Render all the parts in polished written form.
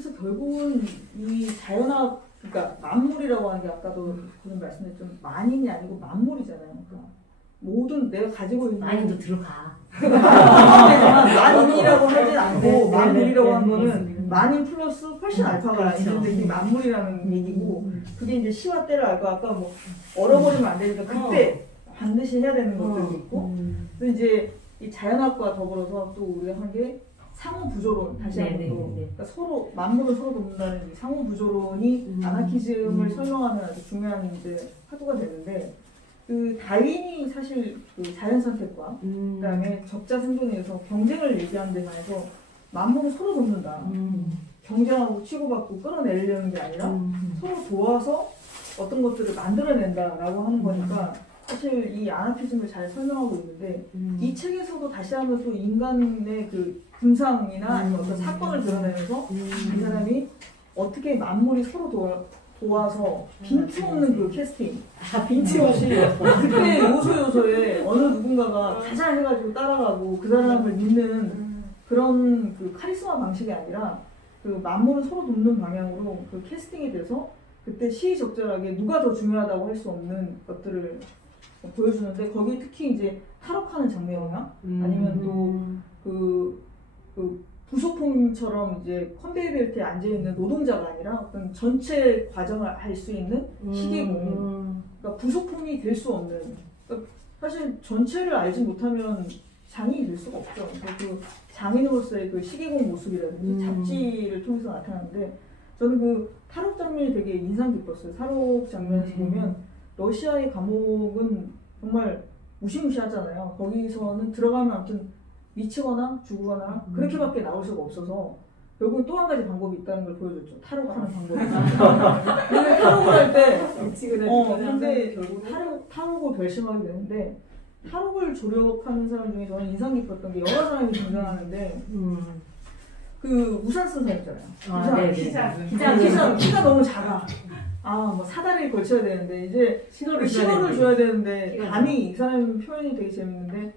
그래서 결국은 이 자연학, 그러니까 만물이라고 하는 게 아까도 그런 말씀드렸지만 만인이 아니고 만물이잖아요. 그러니까 모든 내가 가지고 있는 만인도 들어가. 만인이라고 하진 않고 만물이라고 한 거는 만인 플러스 훨씬 알파가 있는데 이게 만물이라는 얘기고 그게 이제 시와 때를 알고 아까 뭐 얼어버리면 안 되니까 그때 반드시 해야 되는 것들도 있고 그래서 이제 이 자연학과 더불어서 또 우리가 한 게 상호부조론 다시 한번 또 그러니까 서로 만물을 서로 돕는다는 이 상호부조론이 아나키즘을 설명하는 아주 중요한 이제 화두가 되는데 그 다윈이 사실 그 자연선택과 그다음에 적자 생존에서 경쟁을 얘기하는 데 관해서 만물을 서로 돕는다. 경쟁하고 치고받고 끌어내려는 게 아니라 서로 도와서 어떤 것들을 만들어낸다라고 하는 거니까 사실 이 아나키즘을 잘 설명하고 있는데 이 책에서도 다시 한번 또 인간의 그 군상이나 아니면 어떤 사건을 드러내면서 이 사람이 어떻게 만물이 서로 도와서 빈틈없는 그 캐스팅 빈틈없이 그때 요소에 어느 누군가가 가자 해가지고 따라가고 그 사람을 믿는 그런 그 카리스마 방식이 아니라 그 만물을 서로 돕는 방향으로 그 캐스팅이 돼서 그때 시의적절하게 누가 더 중요하다고 할 수 없는 것들을 보여주는데 거기 특히 이제 탈옥하는 장면이나 아니면 또 그 부속품처럼 이제 컨베이어 벨트에 앉아있는 노동자가 아니라 어떤 전체 과정을 알 수 있는 시계공 그러니까 부속품이 될 수 없는 그러니까 사실 전체를 알지 못하면 장인이 될 수가 없죠. 그래서 그 장인으로서의 그 시계공 모습이라든지 잡지를 통해서 나타나는데 저는 그 탈옥 장면이 되게 인상 깊었어요. 탈옥 장면에서 보면 러시아의 감옥은 정말 무시무시하잖아요. 거기서는 들어가면 아무튼 미치거나 죽거나 그렇게밖에 나올 수가 없어서 결국은 또 한 가지 방법이 있다는 걸 보여줬죠. 탈옥하는 방법이. 근데 탈옥을 할 때 근데 결국 탈옥을 결심하게 되는데 탈옥을 조력하는 사람 중에 저는 인상 깊었던 게 여러 사람이 등장하는데 그 우산 쓴 사람 있잖아요. 키가 너무 작아. 뭐 사다리를 걸쳐야 되는데 이제 신호를 줘야 되는데 감히 이 사람 표현이 되게 재밌는데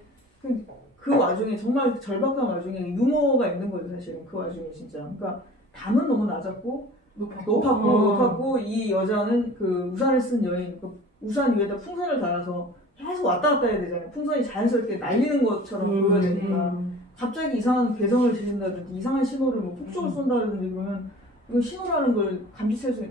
그 와중에 정말 절박한 와중에 유머가 있는 거죠. 사실은 그 와중에 진짜 그러니까 담은 너무 낮았고 높았고 이 여자는 그 우산을 쓴 여인 그 우산 위에다 풍선을 달아서 계속 왔다 갔다 해야 되잖아요. 풍선이 자연스럽게 날리는 것처럼 보여야 되니까 갑자기 이상한 개성을 지른다든지 이상한 신호를 뭐 폭죽을 쏜다든지 그러면 그 신호라는 걸 감지해서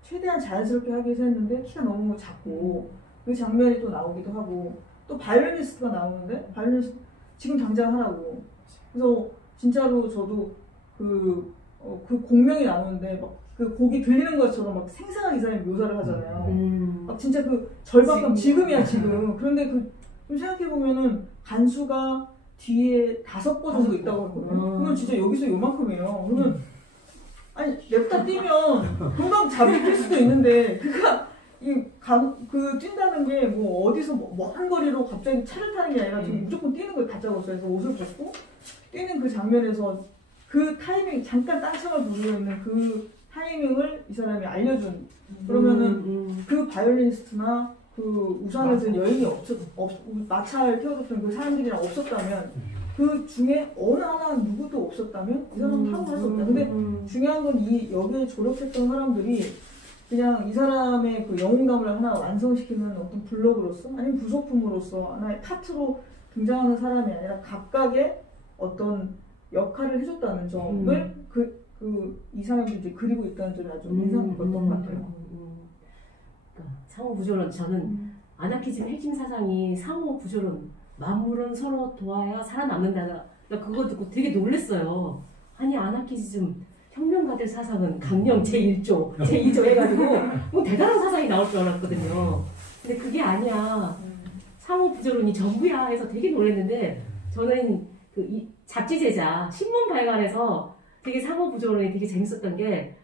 최대한 자연스럽게 하기 위해서 했는데 키가 너무 작고 그 장면이 또 나오기도 하고 또 바이올리니스트가 나오는데 바이올리니스트 지금 당장 하라고 그래서 진짜로 저도 그 공명이 나오는데 막 그 곡이 들리는 것처럼 막 생생하게 이 사람이 묘사를 하잖아요. 막 진짜 그 절박감 지금이야 지금. 그런데 좀 생각해 보면은 간수가 뒤에 5번 정도 있다고 하거든요. 그러면 진짜 여기서 요만큼이에요. 그러면 아니 냅다 뛰면 금방 잡힐 수도 있는데 그니까 그 뛴다는 게 뭐 어디서 먼 거리로 갑자기 차를 타는 게 아니라 지금 무조건 뛰는 걸 다짜고서 그래서 옷을 벗고 뛰는 그 장면에서 그 타이밍 잠깐 딴청을 부르고 있는 그 타이밍을 이 사람이 알려준 그러면은 그 바이올리니스트나 그 우산을 든 여인이 마차를 태워줬던 그 사람들이랑 없었다면 그 중에 어느 하나 누구도 없었다면 이 사람은 타고 할 수 없다. 근데 중요한 건 여기에 조력했던 사람들이 그냥 이 사람의 그 영웅담을 하나 완성시키는 어떤 블록으로서 아니면 부속품으로서 하나의 파트로 등장하는 사람이 아니라 각각의 어떤 역할을 해줬다는 점을 이 사람들이 이제 그리고 있다는 점이 아주 인상 깊었던 것 같아요. 상호부조론 저는 아나키즘 핵심 사상이 상호부조론 만물은 서로 도와야 살아남는다. 그거 듣고 되게 놀랐어요. 아니 아나키즘 혁명가들 사상은 강령 제1조, 제2조 해가지고 뭐 대단한 사상이 나올 줄 알았거든요. 근데 그게 아니야. 상호부조론이 전부야 해서 되게 놀랐는데 저는 이 잡지 제작, 신문 발간에서 되게 상호부조론이 되게 재밌었던 게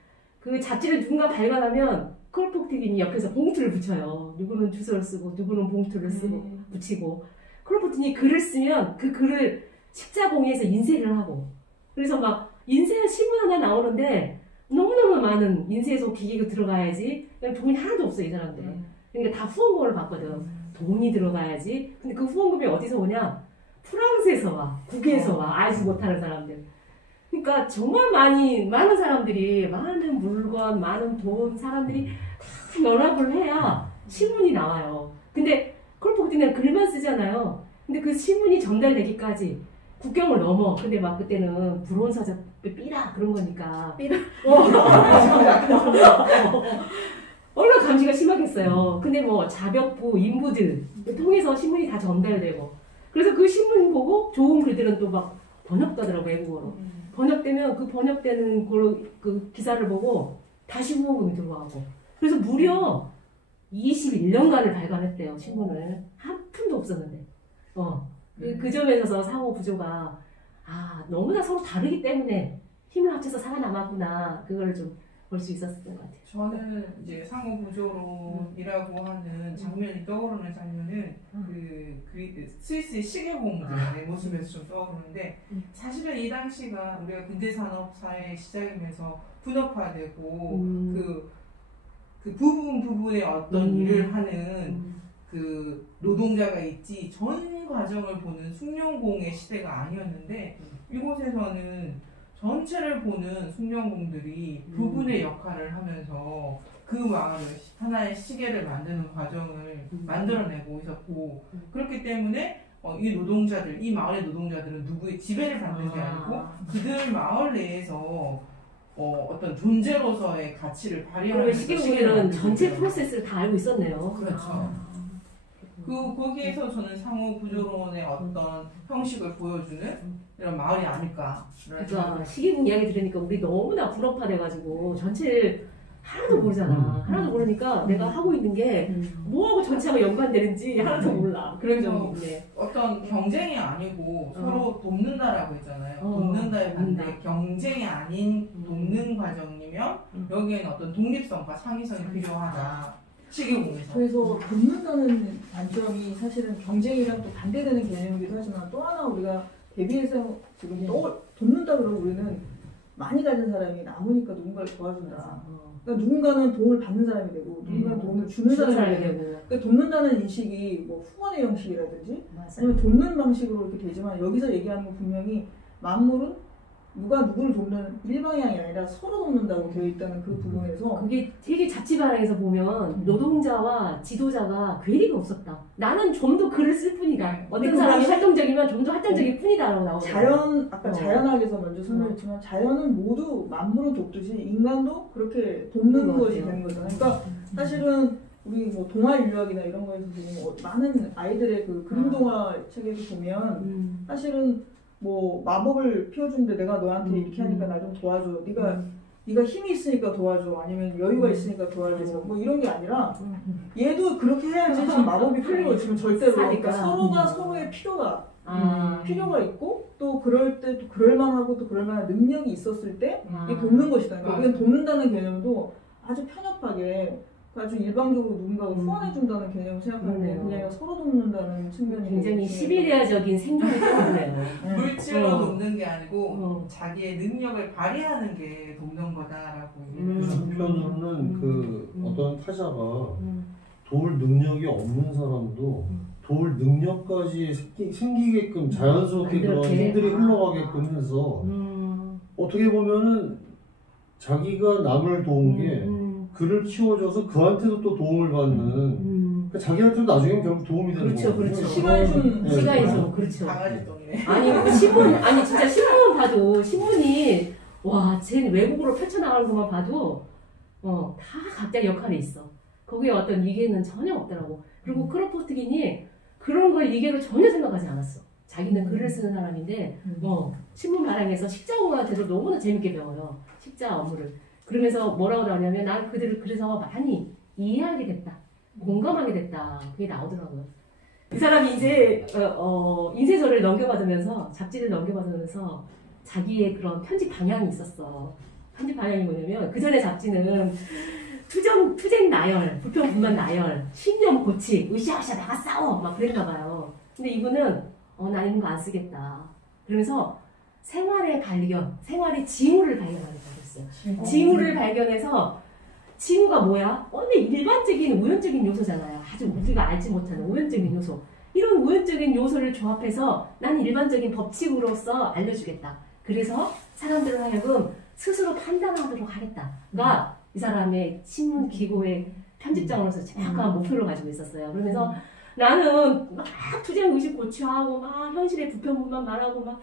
그 잡지를 누군가 발간하면 크로포트님이 옆에서 봉투를 붙여요. 누구는 주소를 쓰고 누구는 봉투를 쓰고 붙이고 크로포트님이 글을 쓰면 그 글을 십자봉에서 인쇄를 하고 그래서 막 인쇄 신문 하나 나오는데 너무너무 많은 인쇄소 기계가 들어가야지 그냥 돈이 하나도 없어 이 사람들. 그러니까 다 후원금을 받거든. 돈이 들어가야지. 근데 그 후원금이 어디서 오냐? 프랑스에서 와, 국에서 와, 알지 못하는 사람들. 그러니까 정말 많은 사람들이, 많은 물건, 많은 돈, 사람들이 다 연합을 해야 신문이 나와요. 근데 콜포트는 글만 쓰잖아요. 근데 그 신문이 전달되기까지 국경을 넘어. 근데 막 그때는 불온 사자 삐라 그런 거니까. 삐라? 얼마나 감시가 심하겠어요. 근데 뭐 자벽부, 인부들 통해서 신문이 다 전달되고. 그래서 그 신문 보고 좋은 글들은 또 막 번역되더라고, 외국어로. 번역되면 그 번역되는 그 기사를 보고 다시 후원금이 들어가고. 그래서 무려 21년간을 발간했대요, 신문을. 한 푼도 없었는데. 그 점에 있어서 상호 구조가, 너무나 서로 다르기 때문에 힘을 합쳐서 살아남았구나. 그걸 좀 볼 수 있었던 것 같아요. 저는 이제 상호 구조론이라고 하는 장면이 떠오르는 장면은 스위스의 시계 공장의 모습에서 좀 떠오르는데, 사실은 이 당시가 우리가 근대산업 사회 시작이면서 분업화되고 그 부분의 어떤 일을 하는 그 노동자가 있지 전 과정을 보는 숭룡공의 시대가 아니었는데, 이곳에서는 전체를 보는 숭룡공들이 부분의 역할을 하면서 그 마을을 하나의 시계를 만드는 과정을 만들어내고 있었고, 그렇기 때문에 이 노동자들, 이 마을의 노동자들은 누구의 지배를 받는 게 아니고 그들 마을 내에서 어떤 존재로서의 가치를 발휘하는. 시계공들은 전체 프로세스를 다 알고 있었네요. 그렇죠. 거기에서 저는 상호 구조론의 어떤 형식을 보여주는 이런 마을이 아닐까. 그러니까 시계공 이야기 들으니까 우리 너무나 불업화돼가지고 전체를 하나도 모르잖아. 하나도 모르니까 내가 하고 있는 게 뭐하고 전체하고 연관되는지 하나도 몰라. 그런 점인데. 어떤 경쟁이 아니고 서로 돕는다라고 했잖아요. 돕는다의 반대, 경쟁이 아닌 돕는 과정이면 여기에는 어떤 독립성과 창의성이 필요하다. 시계공에서. 그래서 돕는다는 관점이 사실은 경쟁이랑 또 반대되는 개념이기도 하지만, 또 하나 우리가 대비해서 지금 돕는다 그러고 우리는 많이 가진 사람이 남으니까 누군가를 도와준다. 그러니까 누군가는 도움을 받는 사람이 되고 누군가는 도움을 주는 사람이 되고. 그러니까 돕는다는 인식이 뭐 후원의 형식이라든지 아니면 돕는 방식으로 이렇게 되지만, 여기서 얘기하는 건 분명히 만물은 누가 누구를 돕는 일방향이 아니라 서로 돕는다고 되어 있다는 그 부분에서, 그게 되게 자취방에서 보면 노동자와 지도자가 괴리가 없었다. 나는 좀 더 글을 쓸 뿐이다. 어떤 사람이 활동적이면 좀 더 활동적일 뿐이다라고 나오더라고요. 아까 자연학에서 먼저 설명했지만, 자연은 모두 만물을 돕듯이 인간도 그렇게 돕는 것이 되는 거잖아요. 그러니까 사실은 우리 뭐 동화 인류학이나 이런 거에서 보면 많은 아이들의 그 그림 동화 책에서 보면 사실은 뭐 마법을 피워주는데 내가 너한테 이렇게 하니까 나 좀 도와줘. 네가 힘이 있으니까 도와줘. 아니면 여유가 있으니까 도와줘. 뭐 이런 게 아니라 얘도 그렇게 해야지 지금 마법이 풀리고 지금 절대로. 그러니까 서로가 서로의 필요가 있고, 또 그럴 때 또 그럴만하고 또 그럴만한 능력이 있었을 때 이게 돕는 것이다. 그러니까 우리는 돕는다는 개념도 아주 편협하게, 아주 일방적으로 누군가가 후원해준다는 개념을 생각하는 게 그냥 서로 돕는다는 측면이 굉장히 시베리아적인 생존을 떠오르네요. 물질로 돕는 게 아니고 자기의 능력을 발휘하는 게 돕는 거다라고. 한편으로는 어떤 타자가 도울 능력이 없는 사람도 도울 능력까지 생기게끔 자연스럽게 그런 힘들이 흘러가게끔 해서 어떻게 보면은 자기가 남을 도운 게 그를 키워줘서 그한테도 또 도움을 받는, 그러니까 자기한테도 나중에 결국 도움이 되는 거죠. 그렇죠. 시간이 좀 그렇죠. 강아지 똥이네. 아니 진짜 신문 봐도, 신문이 쟤는 외국으로 펼쳐나가는 것만 봐도 다 각자 역할이 있어. 거기에 어떤 이계는 전혀 없더라고. 그리고 크로포트긴이 그런 걸 이계로 전혀 생각하지 않았어. 자기는 글을 쓰는 사람인데 신문 발행해서 식자공한테도 너무나 재밌게 배워요. 식자 업무를. 그러면서 뭐라고 나오냐면, 난 그들을 그래서 많이 이해하게 됐다. 공감하게 됐다. 그게 나오더라고요. 이 사람이 이제 인쇄소를 넘겨받으면서, 잡지를 넘겨받으면서 자기의 그런 편집 방향이 있었어. 편집 방향이 뭐냐면, 그 전에 잡지는 투쟁 나열, 불평 불만 나열, 신념 고치, 으쌰으쌰 나가 싸워 막 그랬나 봐요. 근데 이분은 나 이런 거 안 쓰겠다. 그러면서 생활의 발견, 생활의 징후를 발견하겠다 그랬어요. 징후를 발견해서, 징후가 뭐야? 근데 일반적인 우연적인 요소잖아요. 아주 우리가 알지 못하는 우연적인 요소. 이런 우연적인 요소를 조합해서 난 일반적인 법칙으로서 알려주겠다. 그래서 사람들을 하여금 스스로 판단하도록 하겠다. 가 이 사람의 신문 기고의 편집장으로서 정확한 목표를 가지고 있었어요. 그러면서 나는 막 투쟁 의식 고취하고 막 현실의 부편분만 말하고 막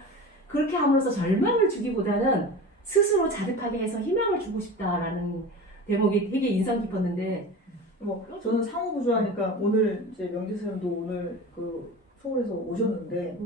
그렇게 함으로써 절망을 주기보다는 스스로 자득하게 해서 희망을 주고 싶다라는 대목이 되게 인상 깊었는데 뭐 저는 상호구조하니까 오늘 이제 명재쌤도 오늘 그 서울에서 오셨는데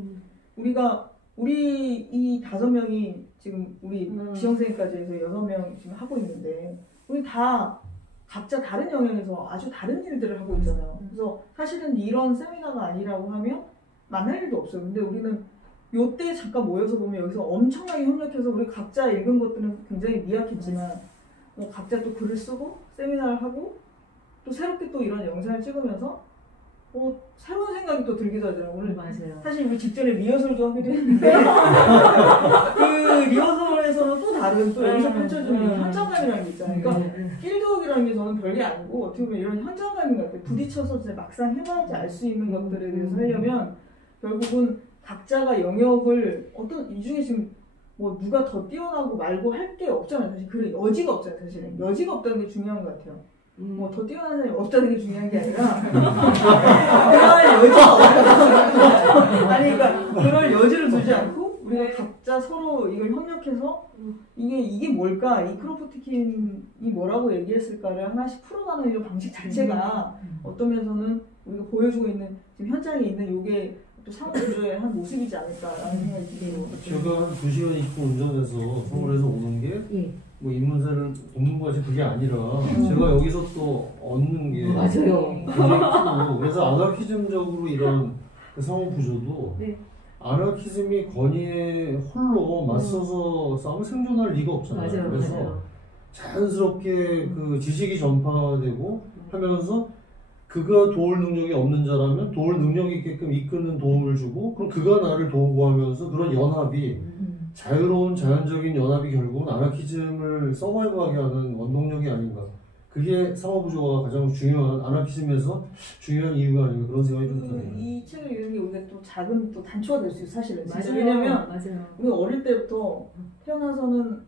우리 이 5명이 지금 우리 지영생까지 해서 6명 지금 하고 있는데 우리 다 각자 다른 영역에서 아주 다른 일들을 하고 있잖아요. 그래서 사실은 이런 세미나가 아니라고 하면 만날 일도 없어요. 근데 우리는 요때 잠깐 모여서 보면 여기서 엄청나게 협력해서 우리 각자 읽은 것들은 굉장히 미약했지만 각자 또 글을 쓰고 세미나를 하고 또 새롭게 또 이런 영상을 찍으면서 새로운 생각이 또 들기도 하잖아요. 오늘 맞아요. 사실 우리 직전에 리허설도 하기도 했는데 그 리허설에서는 또 다른 또 여기서 펼쳐지는 현장감이라는 게 있잖아요. 그러니까 필드워크라는 게 저는 별게 아니고 어떻게 보면 이런 현장감인 것 같아요. 부딪혀서 진짜 막상 해봐야지 알 수 있는 것들에 대해서 하려면 결국은 각자가 영역을 이 중에 지금 뭐 누가 더 뛰어나고 말고 할 게 없잖아요. 사실 그런 여지가 없잖아요. 사실은 여지가 없다는 게 중요한 것 같아요. 뭐 더 뛰어난 사람이 없다는 게 중요한 게 아니라 그럴 여지가 없다. 아니 그러니까 그럴 여지를 두지 않고 우리가 각자 서로 이걸 협력해서 이게 뭘까? 이 크로프트킨이 뭐라고 얘기했을까를 하나씩 풀어가는 이런 방식 자체가 어떤 면에서는 우리가 보여주고 있는 지금 현장에 있는 요게 또 상호구조의 한 모습이지 않을까라는 생각이 들어요. 제가 한 2시간 입고 운전해서 서울에서 오는 게 뭐 인문사를 돕는 것이 그게 아니라 제가 여기서 또 얻는 게 맞아요. 굉장히 크고 그래서 아나키즘적으로 이런 그 상호 구조도 아나키즘이 권위에 홀로 맞서서 싸우면 생존할 리가 없잖아요. 맞아요. 그래서 맞아요. 자연스럽게 그 지식이 전파되고 하면서 그가 도울 능력이 없는 자라면 도울 능력이 있게끔 이끄는 도움을 주고 그럼 그가 나를 도우고 하면서 그런 연합이 자유로운 자연적인 연합이 결국은 아나키즘을 서바이브하게 하는 원동력이 아닌가. 그게 상호구조가 가장 중요한 아나키즘에서 중요한 이유가 아닌가 그런 생각이 좀 들어요. 이 책을 읽는 게 우리가 또 작은 또 단초가 될 수 있어요. 사실은. 맞아요. 왜냐면 맞아요. 우리 어릴 때부터 태어나서는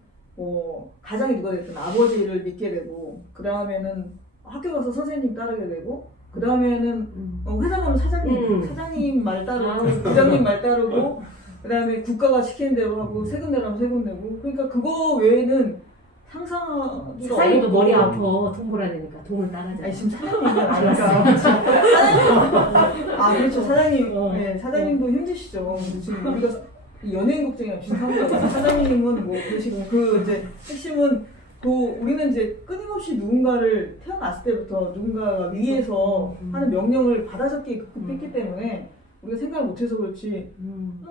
가장이 누가 됐든 아버지를 믿게 되고 그 다음에는 학교 가서 선생님 따르게 되고 그 다음에는 회사 가면 사장님 말 따르고 부장님 말 따르고 그 다음에 국가가 시키는 대로 하고 세금 내라면 세금 내고 그러니까 그거 외에는 상상하기도 사장님도 머리 아파 돈 벌어야 되니까 돈을 따라하잖아요. 아니 지금 사장님 아니까 사장님 그렇죠 사장님 네, 사장님도 힘드시죠. 지금 우리가 연예인 국장이랑 비슷한 거예요. 사장님은 뭐 그러시고 그 이제 핵심은 또 우리는 이제 끊임없이 누군가를 태어났을 때부터 누군가가 위에서 하는 명령을 받아 적기 급했기 때문에 우리가 생각을 못해서 그렇지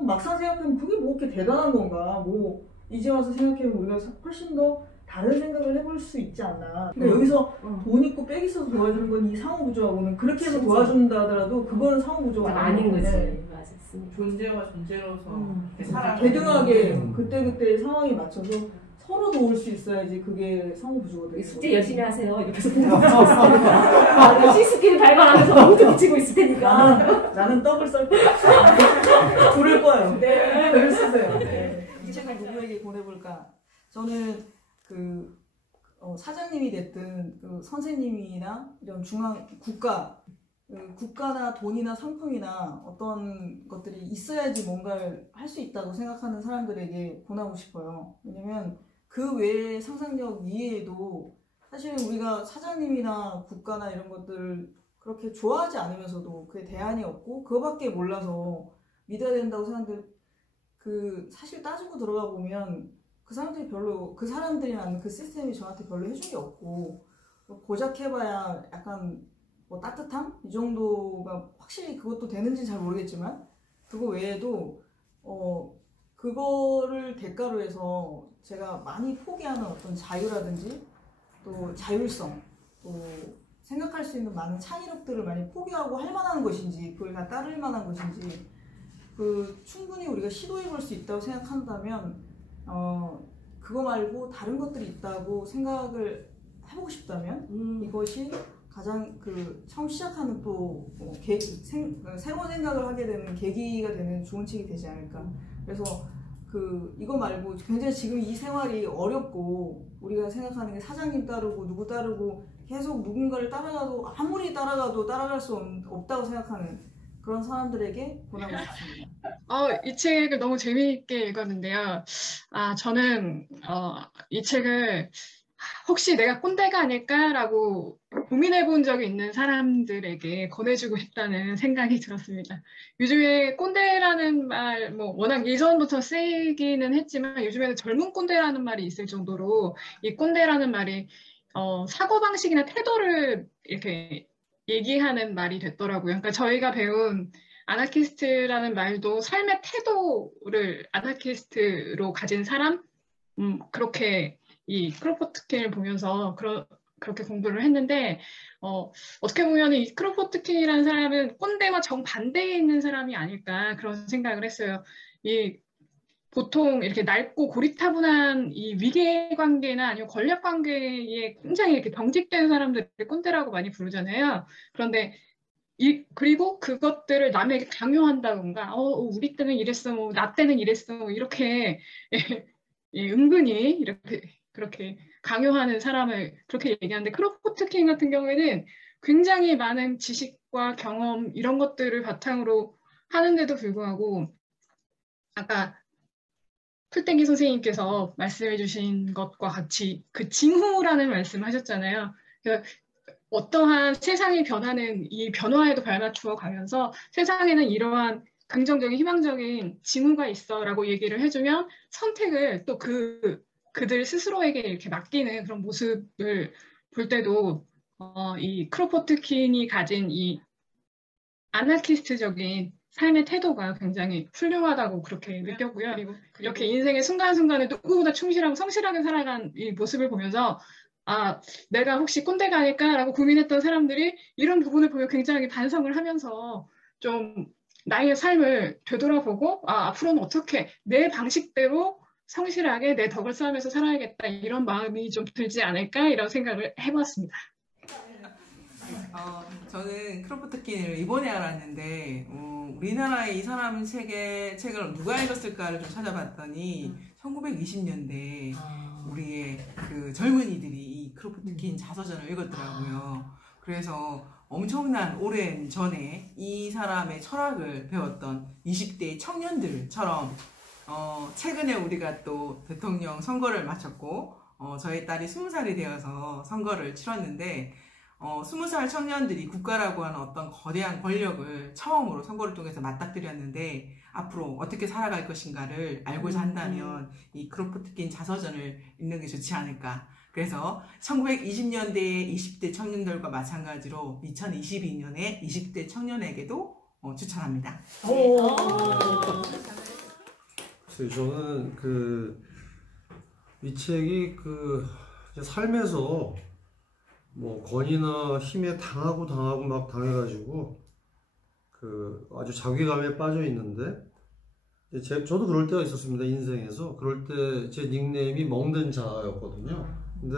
막상 생각하면 그게 뭐 그렇게 대단한 건가 뭐 이제 와서 생각해보면 우리가 훨씬 더 다른 생각을 해볼 수 있지 않나. 그러니까 여기서 돈 있고 백 있어서 도와주는 건 이 상호구조하고는 그렇게 해서 도와준다 하더라도 그거는 상호구조가 아닌 거지. 네. 맞습니다. 존재와 존재로서 살아 대등하게 그때그때 상황에 맞춰서 서로 도울 수 있어야지 그게 상호구조거든요. 숙제 열심히 하세요. 옆에서 시스키를 발견하면서 멍도 붙이고 있을 테니까. 나는 떡을 썰 거야. 부를 거예요. 네, 글 쓰세요. 네. 이 책을 누구에게 보내볼까? 저는 사장님이 됐든 선생님이나 이런 중앙 국가나 돈이나 상품이나 어떤 것들이 있어야지 뭔가를 할 수 있다고 생각하는 사람들에게 보내고 싶어요. 왜냐면 그 외의 상상력 이외에도 사실은 우리가 사장님이나 국가나 이런 것들을 그렇게 좋아하지 않으면서도 그에 대안이 없고 그거밖에 몰라서 믿어야 된다고 생각하는데 사실 따지고 들어가 보면 그 사람들이나 그 시스템이 저한테 별로 해준 게 없고 고작 해봐야 약간 뭐 따뜻함? 이 정도가 확실히 그것도 되는지 잘 모르겠지만 그거 외에도 그거를 대가로 해서 제가 많이 포기하는 어떤 자유라든지 또 자율성 또 생각할 수 있는 많은 창의력들을 많이 포기하고 할 만한 것인지 그걸 다 따를 만한 것인지 충분히 우리가 시도해 볼 수 있다고 생각한다면 그거 말고 다른 것들이 있다고 생각을 해보고 싶다면 이것이 가장 처음 시작하는 또 새로운 생각을 하게 되는 계기가 되는 좋은 책이 되지 않을까. 그래서 이거 말고 굉장히 지금 이 생활이 어렵고 우리가 생각하는 게 사장님 따르고 누구 따르고 계속 누군가를 따라가도 아무리 따라가도 따라갈 수 없다고 생각하는 그런 사람들에게 권하고 싶습니다. 이 책을 너무 재미있게 읽었는데요. 저는 이 책을 혹시 내가 꼰대가 아닐까라고 고민해 본 적이 있는 사람들에게 권해주고 싶다는 생각이 들었습니다. 요즘에 꼰대라는 말, 워낙 예전부터 쓰이기는 했지만 요즘에는 젊은 꼰대라는 말이 있을 정도로 이 꼰대라는 말이 사고방식이나 태도를 이렇게 얘기하는 말이 됐더라고요. 그러니까 저희가 배운 아나키스트라는 말도 삶의 태도를 아나키스트로 가진 사람? 그렇게 이 크로포트킨을 보면서 그렇게 공부를 했는데, 어떻게 보면 이 크로포트킨이라는 사람은 꼰대와 정반대에 있는 사람이 아닐까 그런 생각을 했어요. 보통 이렇게 넓고 고리타분한 이 위계관계나 아니면 권력관계에 굉장히 이렇게 경직된 사람들을 꼰대라고 많이 부르잖아요. 그런데 그리고 그것들을 남에게 강요한다던가, 우리 때는 이랬어, 나 때는 이랬어, 이렇게 은근히 그렇게 강요하는 사람을 그렇게 얘기하는데, 크로포트킨 같은 경우에는 굉장히 많은 지식과 경험 이런 것들을 바탕으로 하는데도 불구하고 아까 풀떼기 선생님께서 말씀해 주신 것과 같이 그 징후라는 말씀을 하셨잖아요. 어떠한 세상이 변하는 이 변화에도 발맞추어 가면서 세상에는 이러한 긍정적인 희망적인 징후가 있어 라고 얘기를 해주면 선택을 또 그들 스스로에게 이렇게 맡기는 그런 모습을 볼 때도 이 크로포트킨이 가진 이 아나키스트적인 삶의 태도가 굉장히 훌륭하다고 그렇게 느꼈고요. 그리고 이렇게 인생의 순간순간에 누구보다 충실하고 성실하게 살아간 이 모습을 보면서 내가 혹시 꼰대가 아닐까라고 고민했던 사람들이 이런 부분을 보면 굉장히 반성을 하면서 좀 나의 삶을 되돌아보고 앞으로는 어떻게 내 방식대로 성실하게 내 덕을 쌓으면서 살아야겠다 이런 마음이 좀 들지 않을까 이런 생각을 해봤습니다. 저는 크로포트킨을 이번에 알았는데 우리나라에 이 사람 책을 누가 읽었을까를 좀 찾아봤더니 1920년대 우리의 그 젊은이들이 이 크로포트킨 자서전을 읽었더라고요. 그래서 엄청난 오랜 전에 이 사람의 철학을 배웠던 20대 청년들처럼 최근에 우리가 또 대통령 선거를 마쳤고 저희 딸이 20살이 되어서 선거를 치렀는데 20살 청년들이 국가라고 하는 어떤 거대한 권력을 처음으로 선거를 통해서 맞닥뜨렸는데 앞으로 어떻게 살아갈 것인가를 알고자 한다면 이 크로포트킨 자서전을 읽는 게 좋지 않을까. 그래서 1920년대의 20대 청년들과 마찬가지로 2022년에 20대 청년에게도 추천합니다. 저는 이 책이 삶에서 권위나 힘에 당하고 막 당해가지고 아주 자괴감에 빠져 있는데, 저도 그럴 때가 있었습니다. 인생에서. 그럴 때 제 닉네임이 멍든 자였거든요. 근데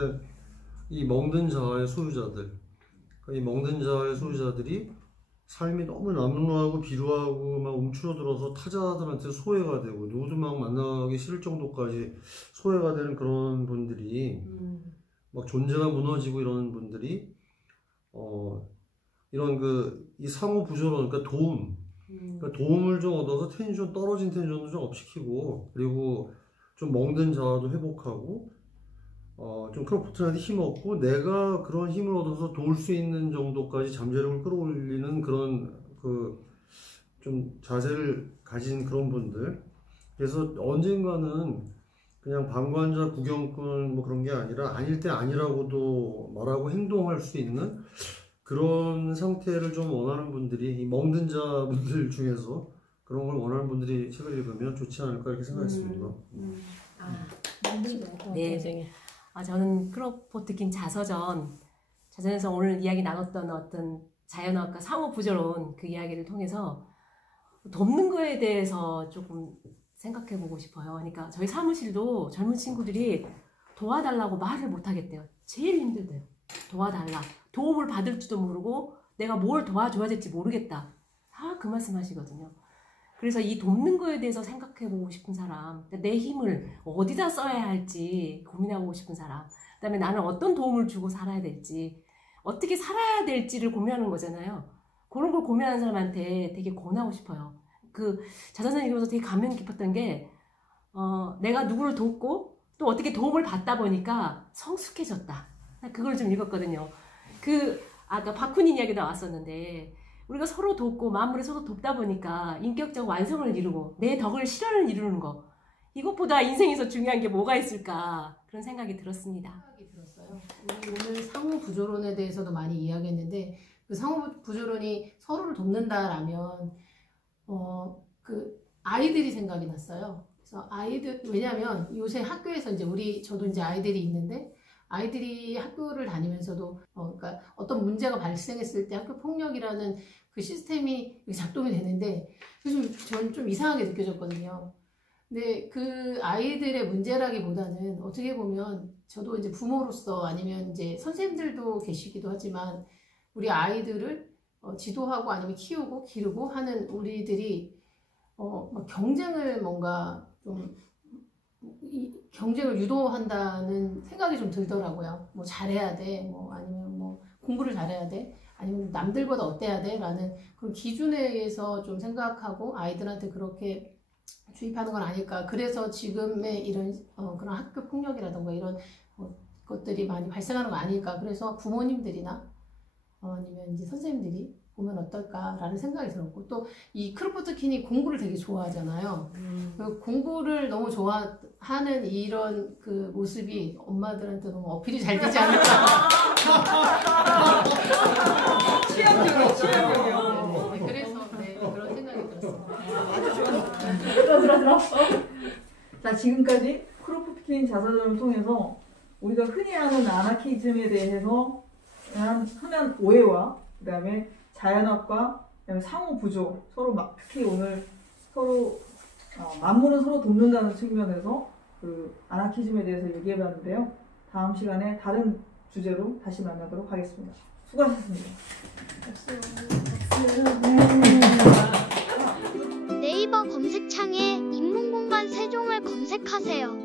이 멍든 자의 소유자들, 이 멍든 자의 소유자들이 삶이 너무 남루하고 비루하고 막 움츠러들어서 타자들한테 소외가 되고 누구도 막 만나기 싫을 정도까지 소외가 되는 그런 분들이 막 존재가 무너지고 이러는 분들이 이런 이 상호 부조론, 그러니까 도움을 좀 얻어서 떨어진 텐션도 좀 업시키고, 그리고 좀 멍든 자아도 회복하고 좀 크로포트한테 힘 얻고 내가 그런 힘을 얻어서 도울 수 있는 정도까지 잠재력을 끌어올리는 그런 좀 자세를 가진 그런 분들. 그래서 언젠가는 그냥 방관자, 구경꾼 그런 게 아니라 아닐 때 아니라고도 말하고 행동할 수 있는 그런 상태를 좀 원하는 분들이, 이 멍든 자분들 중에서 그런 걸 원하는 분들이 책을 읽으면 좋지 않을까 이렇게 생각했습니다. 네. 저는 크로포트킨 자서전에서 오늘 이야기 나눴던 어떤 자연어학과 상호부조론 그 이야기를 통해서 돕는 거에 대해서 조금 생각해보고 싶어요. 그러니까 저희 사무실도 젊은 친구들이 도와달라고 말을 못하겠대요. 제일 힘들대요. 도와달라. 도움을 받을지도 모르고 내가 뭘 도와줘야 될지 모르겠다. 다 그 말씀 하시거든요. 그래서 이 돕는 거에 대해서 생각해보고 싶은 사람, 내 힘을 어디다 써야 할지 고민해보고 싶은 사람, 그다음에 나는 어떤 도움을 주고 살아야 될지, 어떻게 살아야 될지를 고민하는 거잖아요. 그런 걸 고민하는 사람한테 되게 권하고 싶어요. 그 자선생 읽으면서 되게 감명 깊었던 게 내가 누구를 돕고 또 어떻게 도움을 받다 보니까 성숙해졌다. 그걸 좀 읽었거든요. 아까 바쿠닌 이야기 나왔었는데 우리가 서로 돕고 마음으로 서로 돕다 보니까 인격적 완성을 이루고 내 덕을 실현을 이루는 거, 이것보다 인생에서 중요한 게 뭐가 있을까, 그런 생각이 들었습니다. 우리 오늘 상호 구조론에 대해서도 많이 이야기했는데, 그 상호 구조론이 서로를 돕는다라면 그 아이들이 생각이 났어요. 그래서 왜냐하면 요새 학교에서 저도 이제 아이들이 있는데, 아이들이 학교를 다니면서도 그러니까 어떤 문제가 발생했을 때 학교 폭력이라는 그 시스템이 작동이 되는데, 저는 좀 이상하게 느껴졌거든요. 근데 그 아이들의 문제라기보다는 어떻게 보면 저도 이제 부모로서, 아니면 이제 선생님들도 계시기도 하지만, 우리 아이들을 지도하고 아니면 키우고 기르고 하는 우리들이 막 경쟁을 뭔가 좀 경쟁을 유도한다는 생각이 좀 들더라고요. 뭐 잘해야 돼, 뭐 아니면 뭐 공부를 잘해야 돼, 아니면 남들보다 어때야 돼 라는 그런 기준에 의해서 좀 생각하고 아이들한테 그렇게 주입하는 건 아닐까. 그래서 지금의 이런 그런 학교 폭력이라든가 이런 것들이 많이 발생하는 거 아닐까. 그래서 부모님들이나 아니면 이제 선생님들이 보면 어떨까라는 생각이 들었고, 또 이 크로포트킨이 공부를 되게 좋아하잖아요. 그 공부를 너무 좋아하는 이런 그 모습이 엄마들한테 너무 어필이 잘 되지 않을까. 취향적이요. 그래서 그런 생각이 들었습니다. 아주 좋아. 들어. 자, 지금까지 크로포트킨 자서전을 통해서 우리가 흔히 아는 아나키즘에 대해서 흔한 오해와 그다음에 자연학과, 그다음에 상호 구조, 특히 오늘 만물은 서로 돕는다는 측면에서 그 아나키즘에 대해서 얘기해봤는데요. 다음 시간에 다른 주제로 다시 만나도록 하겠습니다. 수고하셨습니다. 네이버 검색창에 인문공간 세종을 검색하세요.